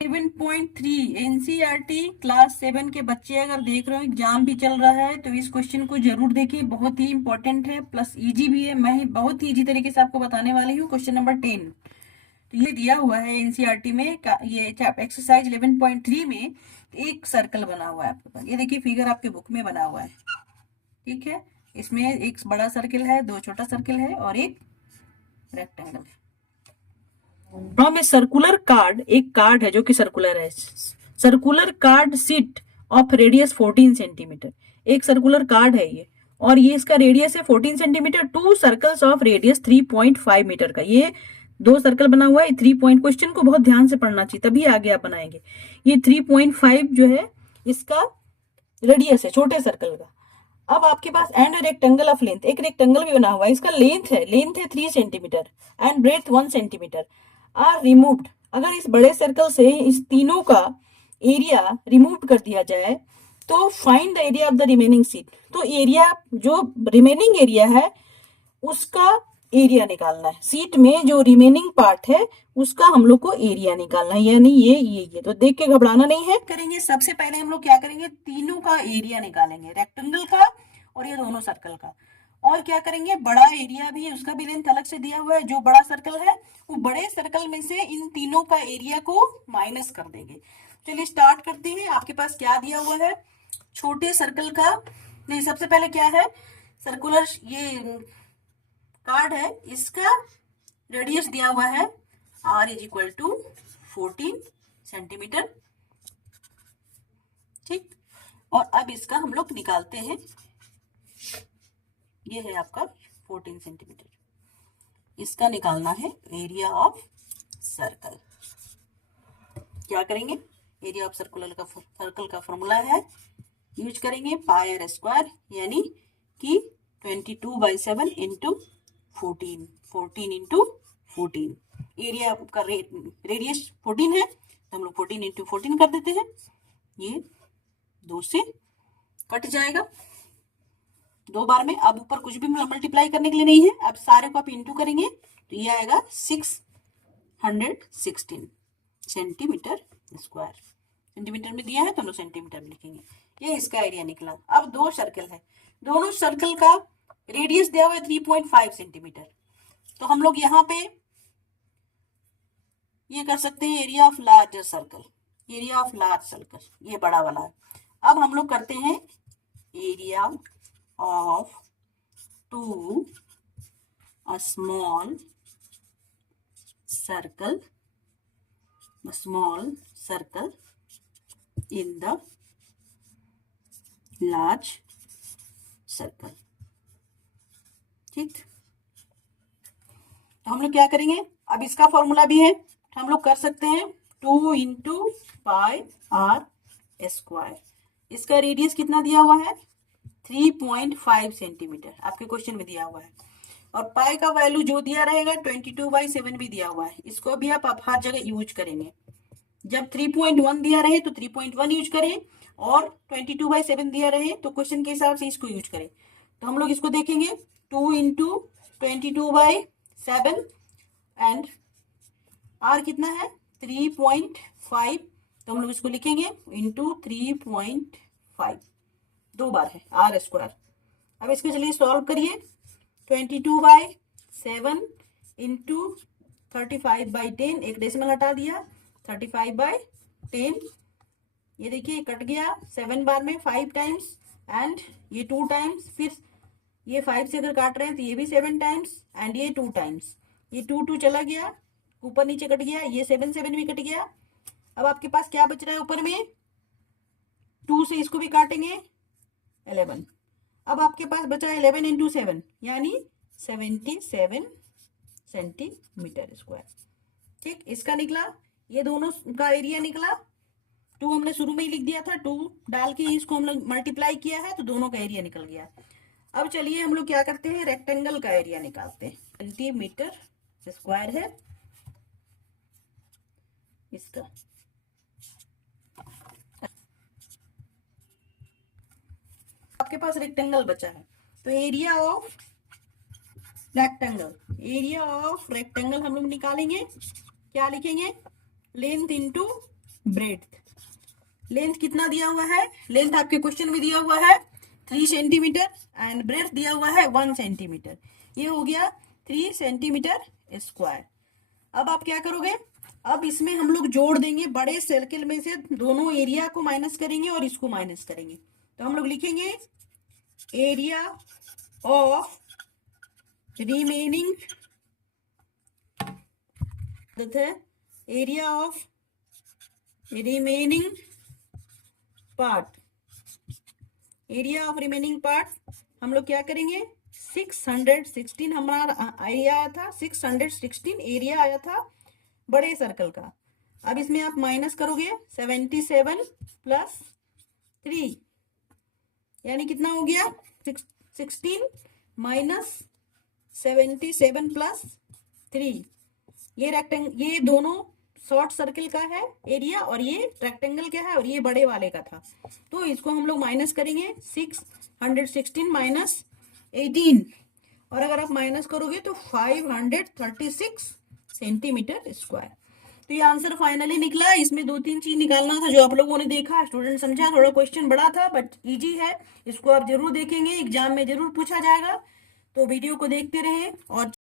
7.3 NCERT class 7 के बच्चे अगर देख रहे हो, एग्जाम भी चल रहा है तो इस क्वेश्चन को जरूर देखिए, बहुत ही इंपॉर्टेंट है, प्लस इजी भी है। मैं बहुत ही इजी तरीके से आपको बताने वाली हूँ। क्वेश्चन नंबर 10 तो ये दिया हुआ है एनसीईआरटी में ये एक्सरसाइज 11.3 में एक सर्कल बना हुआ है आपके पास। ये देखिए फिगर आपके बुक में बना हुआ है, ठीक है। इसमें एक बड़ा सर्कल है, दो छोटा सर्कल है और एक रेक्टेंगल है। फ्रॉम ए सर्कुलर कार्ड, एक कार्ड है जो कि सर्कुलर है। Circular card sheet of radius 14 centimetre. एक सर्कुलर कार्ड है ये, और ये इसका रेडियस है 14 centimetre. Two circles of radius 3.5 metre का। ये दो सर्कल बना हुआ है। 3 पॉइंट, क्वेश्चन को बहुत ध्यान से पढ़ना चाहिए तभी आगे आप बनाएंगे। ये 3.5 जो है इसका रेडियस है छोटे सर्कल का। अब आपके पास एंड रेक्टेंगल ऑफ लेंथ, एक रेक्टेंगल भी बना हुआ है, इसका लेंथ है 3 centimetre and breadth 1 centimetre are removed. अगर इस बड़े सर्कल से इस तीनों का एरिया रिमूव कर दिया जाए तो find the area of the remaining seat. तो एरिया, जो रिमेनिंग एरिया है उसका एरिया निकालना है। सीट में जो रिमेनिंग पार्ट है उसका हम लोग को एरिया निकालना है, यानी ये तो देख के घबराना नहीं है। करेंगे सबसे पहले हम लोग क्या करेंगे, तीनों का एरिया निकालेंगे, रेक्टेंगल का और ये दोनों सर्कल का। और क्या करेंगे, बड़ा एरिया भी है, उसका भी लेंथ अलग से दिया हुआ है। जो बड़ा सर्कल है वो बड़े सर्कल में से इन तीनों का एरिया को माइनस कर देंगे। चलिए स्टार्ट करते हैं। आपके पास क्या दिया हुआ है, छोटे सर्कल का, नहीं सबसे पहले क्या है, सर्कुलर ये कार्ड है, इसका रेडियस दिया हुआ है r is equal to 14 centimetre, ठीक। और अब इसका हम लोग निकालते हैं। ये है आपका 14 सेंटीमीटर, इसका निकालना है एरिया ऑफ सर्कल। क्या करेंगे, एरिया ऑफ सर्कुलर का सर्कल का फॉर्मूला है, यूज करेंगे पाई आर स्क्वायर, यानी कि 22/7 इंटू 14 इंटू 14। एरिया का रेडियस 14 है तो हम लोग 14 इंटू 14 कर देते हैं। ये 2 से कट जाएगा 2 बार में। अब ऊपर कुछ भी मल्टीप्लाई करने के लिए नहीं है, अब सारे को आप इंटू करेंगे तो ये आएगा 616 सेंटीमीटर स्क्वायर। सेंटीमीटर में दिया है तो हम लोग सेंटीमीटर में लिखेंगे। ये इसका एरिया निकला। अब दो सर्कल है, दोनों सर्कल का रेडियस दिया हुआ है 3.5 सेंटीमीटर। तो हम लोग यहाँ पे ये कर सकते हैं area of large circle, area of large circle ये बड़ा वाला है। अब हम लोग करते हैं area of two a small circle in the large circle, ठीक। तो हम लोग क्या करेंगे, अब इसका फॉर्मूला भी है तो हम लोग कर सकते हैं 2 इंटू पाई आर स्क्वायर। इसका रेडियस कितना दिया हुआ है 3.5 सेंटीमीटर, आपके क्वेश्चन में दिया हुआ है। और पाई का वैल्यू जो दिया रहेगा 22/7 भी दिया हुआ है, इसको भी आप हर जगह यूज करेंगे। जब 3.1 दिया रहे तो 3.1 यूज करें, और 22/7 दिया रहे तो क्वेश्चन के हिसाब से इसको यूज करें। तो हम लोग इसको देखेंगे 2 इंटू 22/7 एंड आर कितना है 3.5, तो हम लोग इसको लिखेंगे इंटू 3.5, 2 बार है आर स्क्वायर। अब इसको चलिए सॉल्व करिए। 22/7 इंटू 35/10, एक डेसिमल हटा दिया, 35/10। ये देखिए कट गया 7 बार में 5 टाइम्स एंड ये 2 टाइम्स, फिर ये 5 से अगर काट रहे हैं तो ये भी 7 टाइम्स एंड ये 2 टाइम्स, ये 2 चला गया, ऊपर नीचे कट गया, ये 7 भी कट गया। अब आपके पास क्या बच रहा है ऊपर में, 2 से इसको भी काटेंगे 11। अब आपके पास बचा 11 इंटू 7 यानी 77 सेंटीमीटर स्क्वायर, ठीक। इसका निकला, ये दोनों का एरिया निकला। 2 हमने शुरू में ही लिख दिया था, 2 डाल के इसको हम लोग मल्टीप्लाई किया है तो दोनों का एरिया निकल गया। अब चलिए हम लोग क्या करते हैं, रेक्टेंगल का एरिया निकालते हैं। सेंटीमीटर स्क्वायर है इसका। आपके पास रेक्टेंगल बचा है तो एरिया ऑफ रेक्टेंगल हम लोग निकालेंगे। क्या लिखेंगे, लेंथ इंटू ब्रेड्थ। लेंथ कितना दिया हुआ है, लेंथ आपके क्वेश्चन में दिया हुआ है 3 सेंटीमीटर एंड ब्रेड्थ दिया हुआ है 1 सेंटीमीटर। ये हो गया 3 सेंटीमीटर स्क्वायर। अब आप क्या करोगे, अब इसमें हम लोग जोड़ देंगे, बड़े सर्किल में से दोनों एरिया को माइनस करेंगे और इसको माइनस करेंगे। तो हम लोग लिखेंगे area of remaining, area of remaining part, area of remaining part हम लोग क्या करेंगे 616 हमारा एरिया आया था, 616 एरिया आया था बड़े सर्कल का। अब इसमें आप माइनस करोगे 77 प्लस 3 यानी कितना हो गया 16 माइनस 77 प्लस 3। ये दोनों शॉर्ट सर्किल का है एरिया और ये रेक्टेंगल क्या है और ये बड़े वाले का था। तो इसको हम लोग माइनस करेंगे 616 माइनस 18 और अगर आप माइनस करोगे तो 536 सेंटीमीटर स्क्वायर। तो ये आंसर फाइनली निकला। इसमें 2-3 चीज निकालना था जो आप लोगों ने देखा, स्टूडेंट समझा, थोड़ा क्वेश्चन बड़ा था बट इजी है, इसको आप जरूर देखेंगे, एग्जाम में जरूर पूछा जाएगा। तो वीडियो को देखते रहे और